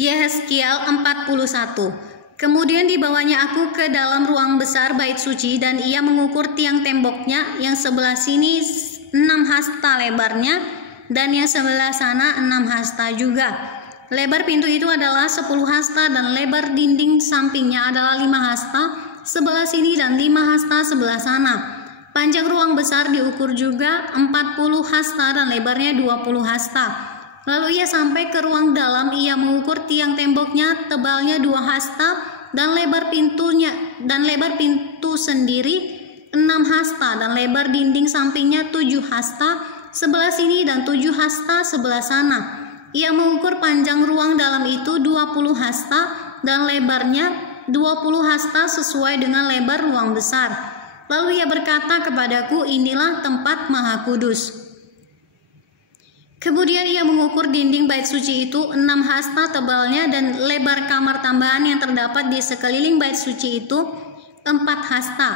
Yehezkiel 41. Kemudian dibawanya aku ke dalam ruang besar bait suci, dan ia mengukur tiang temboknya, yang sebelah sini 6 hasta lebarnya, dan yang sebelah sana 6 hasta juga. Lebar pintu itu adalah 10 hasta, dan lebar dinding sampingnya adalah 5 hasta sebelah sini dan 5 hasta sebelah sana. Panjang ruang besar diukur juga 40 hasta dan lebarnya 20 hasta. Lalu ia sampai ke ruang dalam, ia mengukur tiang temboknya, tebalnya 2 hasta, dan lebar pintu sendiri 6 hasta, dan lebar dinding sampingnya 7 hasta sebelah sini dan 7 hasta sebelah sana. Ia mengukur panjang ruang dalam itu 20 hasta dan lebarnya 20 hasta sesuai dengan lebar ruang besar. Lalu ia berkata kepadaku, inilah tempat maha kudus. Kemudian ia mengukur dinding bait suci itu 6 hasta tebalnya, dan lebar kamar tambahan yang terdapat di sekeliling bait suci itu 4 hasta.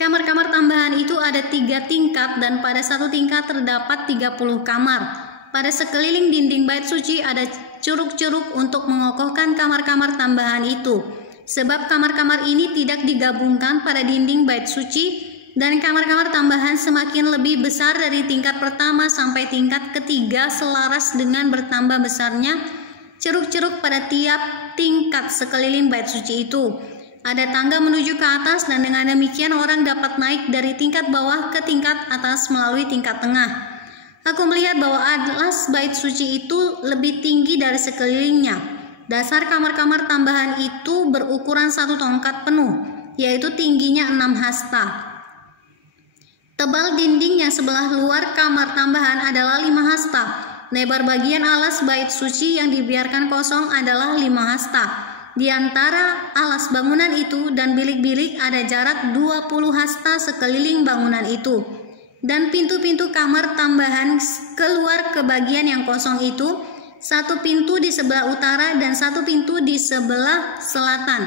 Kamar-kamar tambahan itu ada 3 tingkat, dan pada satu tingkat terdapat 30 kamar. Pada sekeliling dinding bait suci ada curug-curug untuk mengokohkan kamar-kamar tambahan itu, sebab kamar-kamar ini tidak digabungkan pada dinding bait suci, dan kamar-kamar tambahan semakin lebih besar dari tingkat pertama sampai tingkat ketiga, selaras dengan bertambah besarnya ceruk-ceruk pada tiap tingkat sekeliling bait suci itu. Ada tangga menuju ke atas, dan dengan demikian orang dapat naik dari tingkat bawah ke tingkat atas melalui tingkat tengah. Aku melihat bahwa alas bait suci itu lebih tinggi dari sekelilingnya. Dasar kamar-kamar tambahan itu berukuran 1 tongkat penuh, yaitu tingginya 6 hasta. Tebal dinding yang sebelah luar kamar tambahan adalah 5 hasta. Lebar bagian alas bait suci yang dibiarkan kosong adalah 5 hasta. Di antara alas bangunan itu dan bilik-bilik ada jarak 20 hasta sekeliling bangunan itu. Dan pintu-pintu kamar tambahan keluar ke bagian yang kosong itu, 1 pintu di sebelah utara dan 1 pintu di sebelah selatan.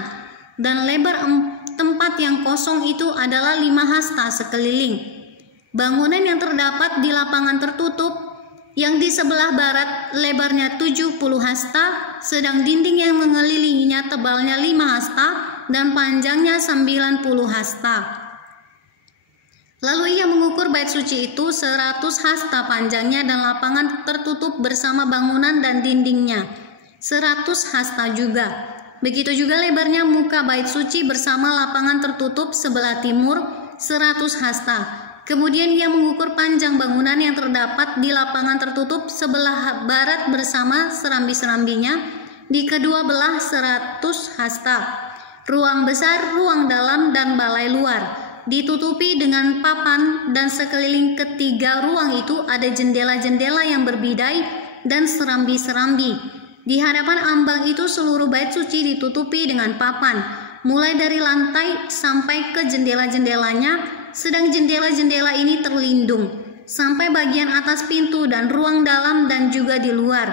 Dan lebar tempat yang kosong itu adalah 5 hasta sekeliling. Bangunan yang terdapat di lapangan tertutup yang di sebelah barat lebarnya 70 hasta, sedang dinding yang mengelilinginya tebalnya 5 hasta dan panjangnya 90 hasta. Lalu ia mengukur bait suci itu 100 hasta panjangnya, dan lapangan tertutup bersama bangunan dan dindingnya 100 hasta juga. Begitu juga lebarnya muka bait suci bersama lapangan tertutup sebelah timur 100 hasta. Kemudian ia mengukur panjang bangunan yang terdapat di lapangan tertutup sebelah barat bersama serambi-serambinya di kedua belah 100 hasta. Ruang besar, ruang dalam, dan balai luar ditutupi dengan papan, dan sekeliling ketiga ruang itu ada jendela-jendela yang berbidai dan serambi-serambi. Di hadapan ambang itu seluruh bait suci ditutupi dengan papan, mulai dari lantai sampai ke jendela-jendelanya, sedang jendela-jendela ini terlindung sampai bagian atas pintu dan ruang dalam dan juga di luar.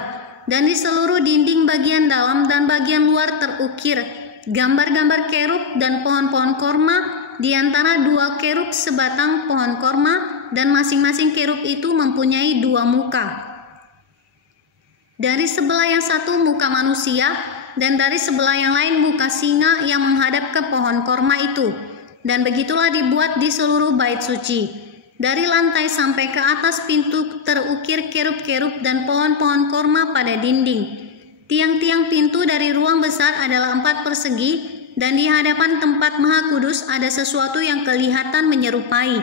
Dan di seluruh dinding bagian dalam dan bagian luar terukir gambar-gambar kerub dan pohon-pohon korma, di antara 2 kerub sebatang pohon korma, dan masing-masing kerub itu mempunyai 2 muka. Dari sebelah yang satu muka manusia, dan dari sebelah yang lain muka singa yang menghadap ke pohon korma itu. Dan begitulah dibuat di seluruh bait suci. Dari lantai sampai ke atas pintu terukir kerub-kerub dan pohon-pohon korma pada dinding. Tiang-tiang pintu dari ruang besar adalah 4 persegi, dan di hadapan tempat maha kudus ada sesuatu yang kelihatan menyerupai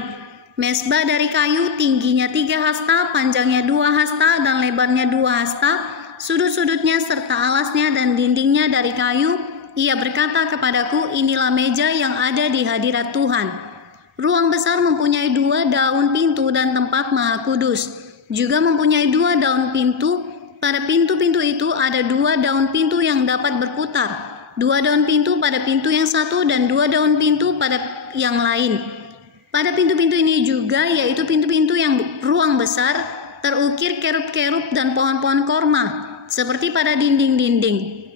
mesbah dari kayu, tingginya 3 hasta, panjangnya 2 hasta, dan lebarnya 2 hasta, sudut-sudutnya serta alasnya dan dindingnya dari kayu. Ia berkata kepadaku, inilah meja yang ada di hadirat Tuhan. Ruang besar mempunyai 2 daun pintu, dan tempat maha kudus juga mempunyai 2 daun pintu. Pada pintu-pintu itu ada 2 daun pintu yang dapat berputar, 2 daun pintu pada pintu yang satu dan 2 daun pintu pada yang lain. Pada pintu-pintu ini juga, yaitu pintu-pintu yang ruang besar, terukir kerub-kerub dan pohon-pohon korma seperti pada dinding-dinding.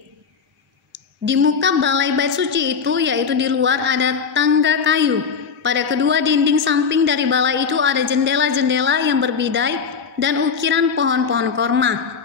Di muka balai bait suci itu, yaitu di luar, ada tangga kayu. Pada kedua dinding samping dari balai itu ada jendela-jendela yang berbidai dan ukiran pohon-pohon korma.